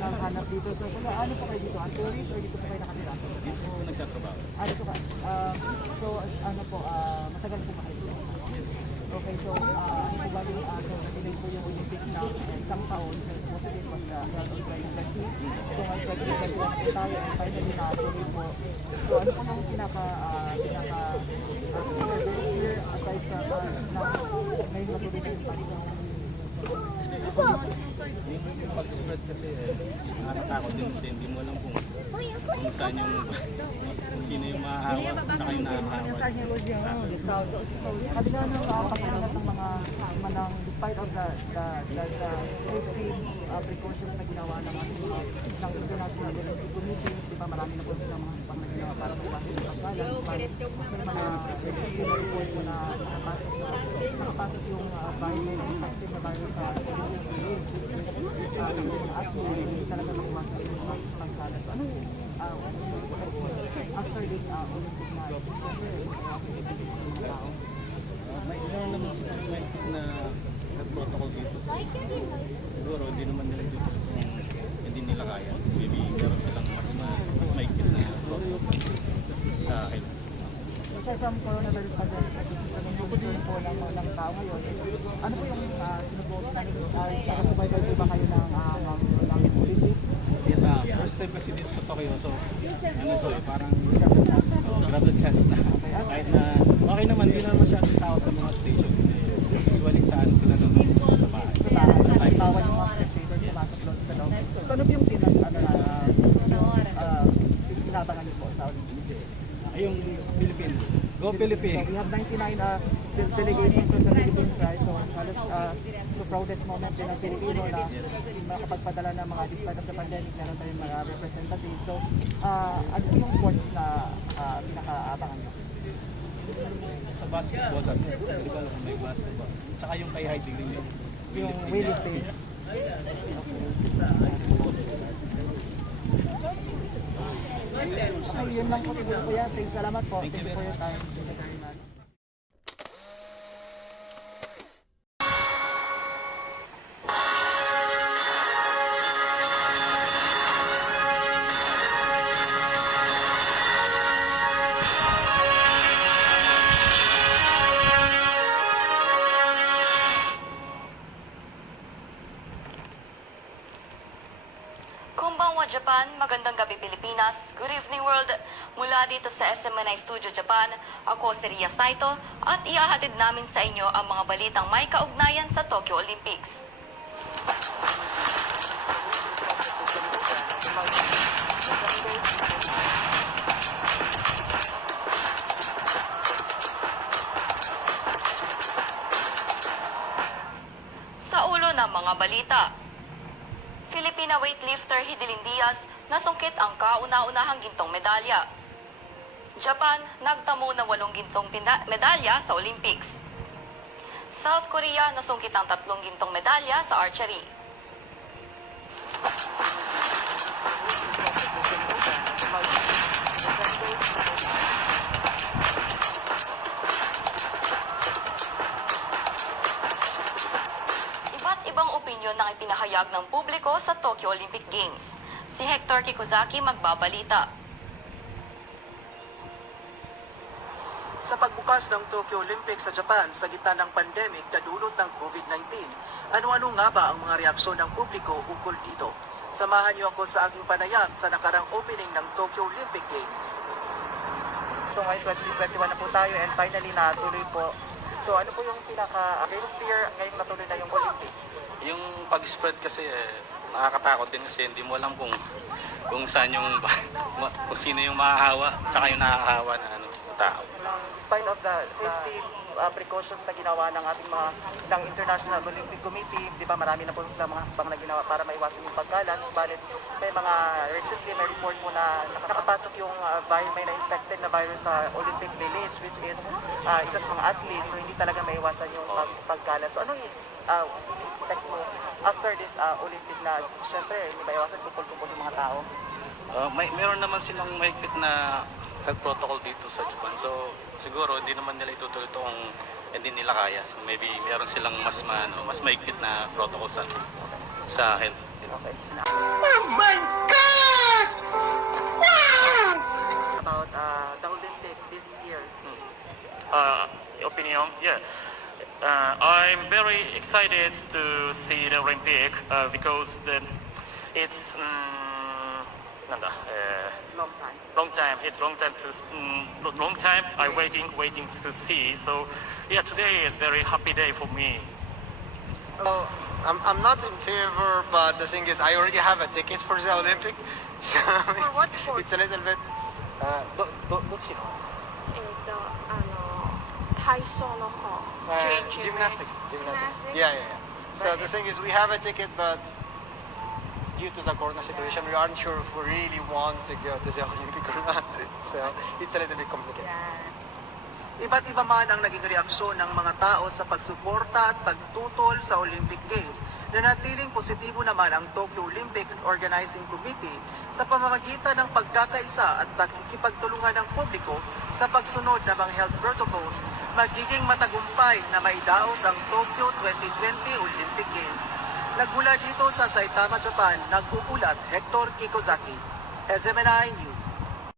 ng hanap dito. So, kuya, ano po kayo dito? Ang tourist or dito po kayo nakatira? Dito nagtatrabaho. Dito ka. So, ano po, matagal po ba kayo dito? Okay, so, ano po ba yung na-delay po yung Olympics na isang taon? So, supposed it was held on 2020. So, ngayon 2021 po tayo and finally na-tuloy po. So, ano po yung year aside from na ngayon natuloy po yung panahon? Yung pag-spread kasi nakakatakot din kasi hindi mo alam kung saan yung kung sino yung mahahawa tsaka yung nakakahawa. Sabi nga nung pagkakangat ng mga manang despite of the safety precautions na ginawa ng International Olympic Committee, di ba marami na po silang mga pangaginawa para magpasok ng pagkalan. May mga safety report po na nakapasok yung virus, infected na virus sa Olympic Village, at hindi talaga makuwasan yung pagkalan. So ano after this Olympic na tao? May meron naman silang mahigpit na protocol dito. Siguro hindi naman nila dito kung hindi nila kaya. Maybe meron silang mas mahigpit na protocol sa health. So from coronavirus pandemic, concern po ng tao ngayon, ano po yung sinubukan na survival po ba kayo ng Olympics? Yes, first time kasi dito sa Tokyo, so parang grabe chance na kahit na okay naman, hindi naman masyadong tao sa mga station. Usually saan sila naman sa bahay. Kahit tawag yung mga spectators pumasok doon sa loob. So ano po yung tinatangan niyo po sa Olympics? Ay, yung Philippines. Go Philippines! So we have 99 delegations from the Philippines, right? So so proudest moment din ng Pilipino na makapagpadala ng mga despite of the pandemic, meron tayong mga representatives. So ano po yung sports na pinaka-abangan niyo? Sa basketball, hindi ko alam kung may basketball. Tsaka yung kay Heidi rin Yung Willie Davis. So yun lang po siguro kuya. Thanks, salamat po. Thank you for your time. Thank you very much. Konbanwa Japan, magandang gabi Pilipinas, good evening world. Mula dito sa SMNI Studio Japan, ako si Ria Saito at ihahatid namin sa inyo ang mga balitang may kaugnayan sa Tokyo Olympics. Sa ulo ng mga balita, Filipina weightlifter Hidilyn Diaz nasungkit ang kauna-unahang gintong medalya. Japan nagtamo ng 8 gintong medalya sa Olympics. South Korea nasungkit ang 3 gintong medalya sa archery. Iba't ibang opinyon ang ipinahayag ng publiko sa Tokyo Olympic Games. Si Hector Kikuzaki magbabalita. Sa pagbukas ng Tokyo Olympics sa Japan sa gitna ng pandemic na dulot ng COVID-19, ano-ano nga ba ang mga reaksyon ng publiko ukol dito? Samahan niyo ako sa aking panayam sa nakarang opening ng Tokyo Olympic Games. So ngayon 2021 na po tayo and finally natuloy po. So ano po yung pinaka-games year ngayong natuloy na yung Olympic? Yung pag-spread kasi nakakatakot din kasi hindi mo alam kung saan yung kung sino yung mahahawa tsaka yung nakakahawa na tao. Despite of the safety precautions na ginawa ng ating ng International Olympic Committee, di ba marami na po silang mga hakbang na ginawa para maiwasan yung pagkalat. Balit may mga recently may report po na nakapasok yung may na-infected na virus sa Olympic Village, which is isa sa mga athletes, so hindi talaga maiwasan yung pagkalat. So ano expect mo after this Olympic na syempre hindi maiwasan kupol-kupol yung mga tao? Meron naman silang mahigpit na health protocol dito sa Japan. So siguro hindi naman nila itutuloy ito kung hindi nila kaya. So maybe meron silang mas mahigpit na protocol sa health. Okay. Oh my God! About the Olympic this year. Opinion, yeah. I'm very excited to see the Olympic because it's なんだ、Long time. long time. It's long time long time. I'm waiting to see. So yeah, today is very happy day for me. Well, I'm not in favor, but the thing is, I already have a ticket for the Olympic. So For what sport? it's a little bit. どっちの体操の方。gymnastics. Yeah. So the thing is, we have a ticket, but due to the corona situation, we aren't sure if we really want to go to the Olympic or not. So it's a little bit complicated. Iba't iba man ang naging reaksyon ng mga tao sa pagsuporta at pagtutol sa Olympic Games, nanatiling positibo naman ang Tokyo Olympics Organizing Committee sa pamamagitan ng pagkakaisa at pagkikipagtulungan ng publiko sa pagsunod ng mga health protocols, magiging matagumpay na maidaos ang Tokyo 2020 Olympic Games. Nagmula dito sa Saitama, Japan, nagpupulat Hector Kikozaki, SMNI News.